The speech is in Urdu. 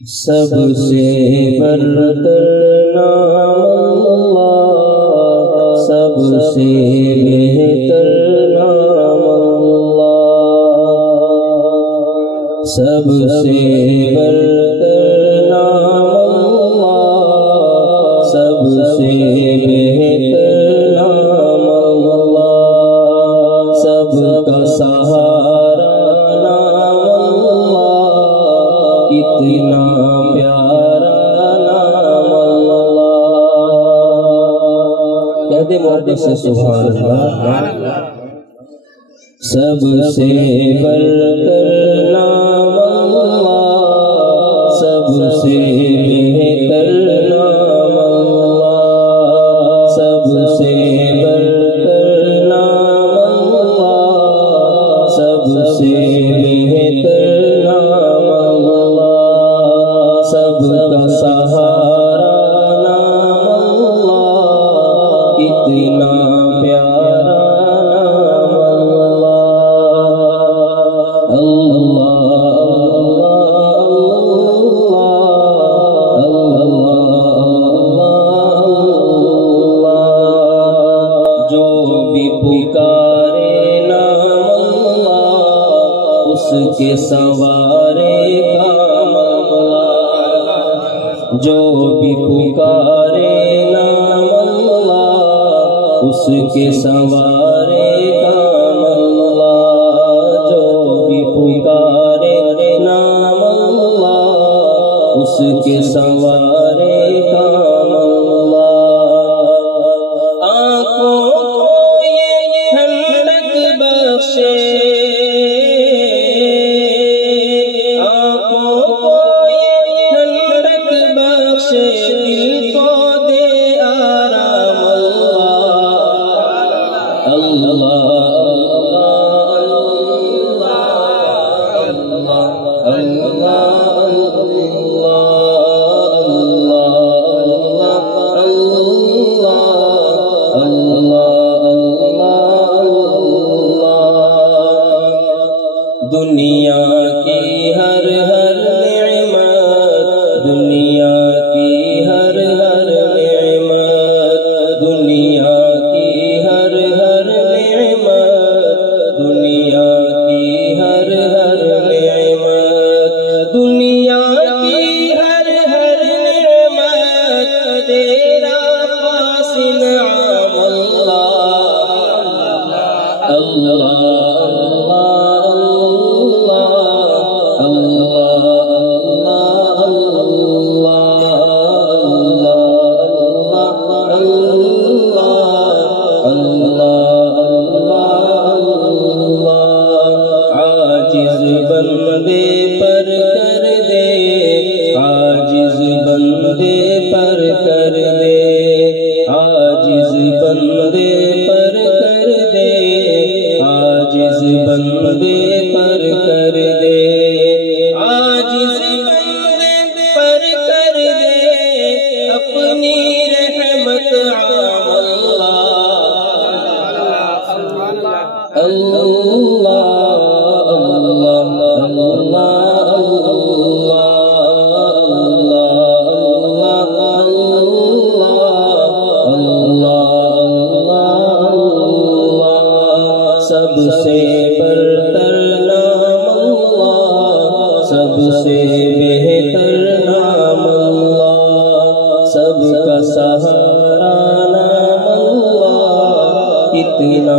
سب سے برتر نام اللہ، سب سے بہتر نام اللہ، سب سے برتر نام اللہ، سب سے بہتر نام اللہ، سب کا سہارا نام اللہ، اتنا پیارا نام اللہ۔ کہہ دے محبت سے سبحان اللہ۔ سب سے برتر نام اللہ، سب سے بہتر نام اللہ، سب سے برتر نام اللہ، سب سے بہتر نام اللہ، سب کا سہارا نام اللہ، اتنا پیارا نام اللہ۔ جو بھی پکارے نام اللہ، اس کے سوارے کام اللہ، جو بھی پکارے نام اللہ، اس کے سوارے کام اللہ، جو بھی پکارے نام اللہ، اس کے سوارے کام اللہ۔ آنکھوں کو یہ ٹھنڈک بخشے، آنکھوں کو یہ ٹھنڈک بخشے، دل کو دے آرام اللہ، اللہ دنیا کی ہر ہر نعمت، دنیا کی ہر ہر نعمت، دنیا کی ہر ہر نعمت، دنیا کی ہر ہر نعمت، دنیا کی ہر ہر نعمت تیرا خاص انعام اللہ، اللہ عاجز بندے پر کر دے، عاجز بندے پر کر دے، عاجز بندے پر کر دے، عاجز بندے پر کر دے، عاجز بندے پر کر دے، اپنی رحمت عام اللہ، اللہ سب سے برتر نام اللہ، سب سے بہتر نام اللہ، سب کا سہارا نام اللہ، اتنا